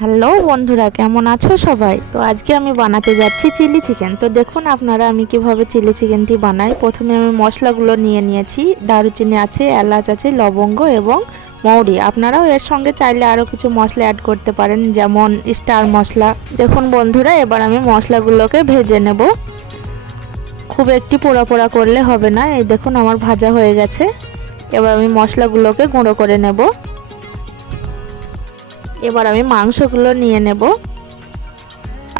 Hello বন্ধুরা, কেমন আছো সবাই? তো আজকে আমি বানাতে যাচ্ছি চিলি চিকেন। তো দেখুন আপনারা আমি কিভাবে চিলি চিকেনটি বানাই। প্রথমে আমি মশলাগুলো নিয়ে নিয়েছি। দারুচিনি আছে, এলাচ আছে, লবঙ্গ এবং মৌরি। আপনারাও এর সঙ্গে চাইলে আরও কিছু মশলা অ্যাড করতে পারেন, যেমন স্টার মশলা। দেখুন বন্ধুরা, এবার আমি মশলাগুলোকে ভেজে নেব। খুব একটি পোড়া পোড়া করলে হবে না। এই দেখুন আমার ভাজা হয়ে গেছে। এবার আমি মশলাগুলোকে গুঁড়ো করে নেব। এবার আমি মাংসগুলো নিয়ে নেব।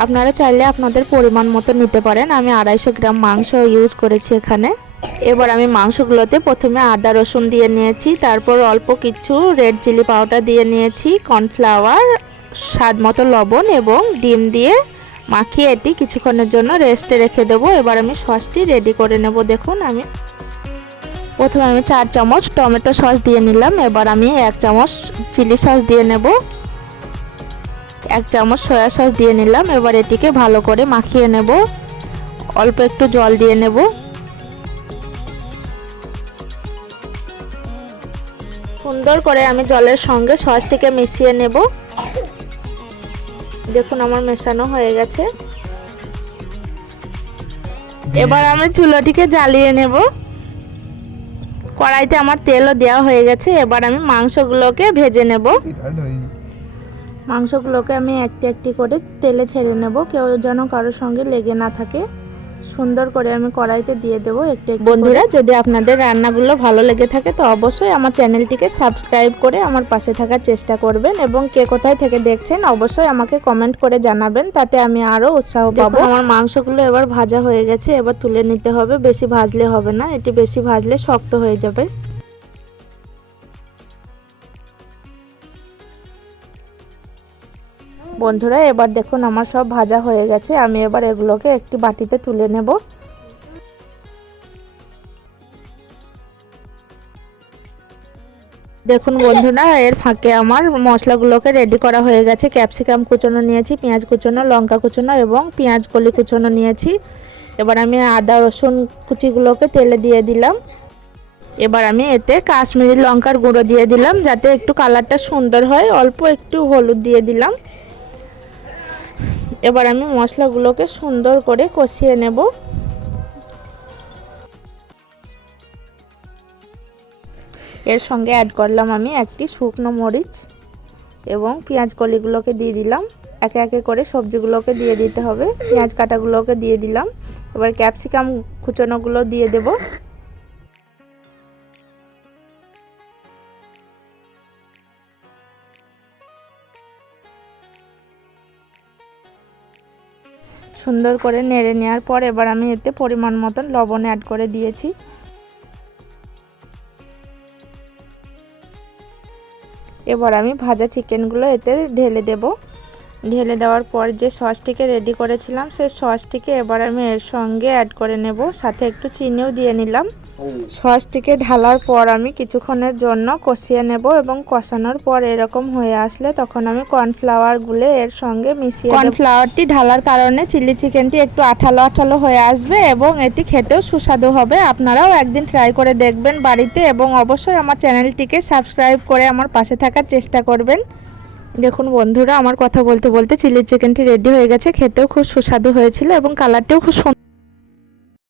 আপনারা চাইলে আপনাদের পরিমাণ মতো নিতে পারেন। আমি 250 গ্রাম মাংস ইউজ করেছি এখানে। এবার আমি মাংসগুলোতে প্রথমে আদা রসুন দিয়ে নিয়েছি, তারপর অল্প কিছু রেড চিলি পাউডার দিয়ে নিয়েছি, কর্নফ্লাওয়ার, স্বাদ মতো লবণ এবং ডিম দিয়ে মাখিয়ে এটি কিছুক্ষণের জন্য রেস্টে রেখে দেবো। এবার আমি সসটি রেডি করে নেব। দেখুন প্রথমে আমি 4 চামচ টমেটো সস দিয়ে নিলাম। এবার আমি 1 চামচ চিলি সস দিয়ে নেব, 1 চামচ সয়া সস দিয়ে নিলাম। এবার এটিকে ভালো করে মাখিয়ে নেব। অল্প একটু জল দিয়ে নেব। সুন্দর করে আমি জলের সঙ্গে সসটিকে মিশিয়ে নেব। দেখুন আমার মেশানো হয়ে গেছে। এবার আমি চুলাটিকে জ্বালিয়ে নেব। কড়াইতে আমার তেলও দেওয়া হয়ে গেছে। এবার আমি মাংসগুলোকে ভেজে নেব। মাংসগুলোকে আমি একটি একটি করে তেলে ছেড়ে নেব, কেউ যেন কারোর সঙ্গে লেগে না থাকে। সুন্দর করে আমি কড়াইতে দিয়ে দেবো একটু একটু। বন্ধুরা, যদি আপনাদের রান্নাগুলো ভালো লেগে থাকে তো অবশ্যই আমার চ্যানেলটিকে সাবস্ক্রাইব করে আমার পাশে থাকার চেষ্টা করবেন, এবং কে কোথায় থেকে দেখছেন অবশ্যই আমাকে কমেন্ট করে জানাবেন, তাতে আমি আরও উৎসাহ পাবো। আমার মাংসগুলো এবার ভাজা হয়ে গেছে। এবার তুলে নিতে হবে। বেশি ভাজলে হবে না, এটি বেশি ভাজলে শক্ত হয়ে যাবে। বন্ধুরা, এবার দেখুন আমার সব ভাজা হয়ে গেছে। আমি এবার এগুলোকে একটি বাটিতে তুলে নেব। দেখুন বন্ধুরা, এর ফাঁকে আমার মশলাগুলোকে রেডি করা হয়ে গেছে। ক্যাপসিকাম কুচনো নিয়েছি, পেঁয়াজ কুচনো, লঙ্কা কুচনো এবং পেঁয়াজ কলি কুচনো নিয়েছি। এবার আমি আদা রসুন কুচিগুলোকে তেলে দিয়ে দিলাম। এবার আমি এতে কাশ্মীরি লঙ্কার গুঁড়ো দিয়ে দিলাম, যাতে একটু কালারটা সুন্দর হয়। অল্প একটু হলুদ দিয়ে দিলাম। এবার আমি মশলাগুলোকে সুন্দর করে কষিয়ে নেব। এর সঙ্গে অ্যাড করলাম আমি একটি শুকনো মরিচ এবং পেঁয়াজ কলিগুলোকে দিয়ে দিলাম। একে একে করে সবজিগুলোকে দিয়ে দিতে হবে। পেঁয়াজ কাটাগুলোকে দিয়ে দিলাম। এবার ক্যাপসিকাম কুচনোগুলো দিয়ে দেব। সুন্দর করে নেড়ে নেওয়ার পর এবার আমি এতে পরিমাণ মতন লবণ অ্যাড করে দিয়েছি। এবার আমি ভাজা চিকেনগুলো এতে ঢেলে দেব। ঢেলে দেওয়ার পর যে সসটিকে রেডি করেছিলাম সেই সসটিকে এবার আমি এর সঙ্গে অ্যাড করে নেব, সাথে একটু চিনিও দিয়ে নিলাম। সসটিকে ঢালার পর আমি কিছুক্ষণের জন্য কষিয়ে নেব, এবং কষানোর পর এরকম হয়ে আসলে তখন আমি কর্নফ্লাওয়ার গুলে এর সঙ্গে মিশিয়ে দেব। কর্নফ্লাওয়ারটি ঢালার কারণে চিলি চিকেনটি একটু আঠালো আঠালো হয়ে আসবে এবং এটি খেতেও সুস্বাদু হবে। আপনারাও একদিন ট্রাই করে দেখবেন বাড়িতে, এবং অবশ্যই আমার চ্যানেলটিকে সাবস্ক্রাইব করে আমার পাশে থাকার চেষ্টা করবেন। দেখুন বন্ধুরা, আমার কথা বলতে বলতে চিলি চিকেনটি রেডি হয়ে গেছে। খেতেও খুব সুস্বাদু হয়েছিল এবং কালারটিও খুব সুন্দর।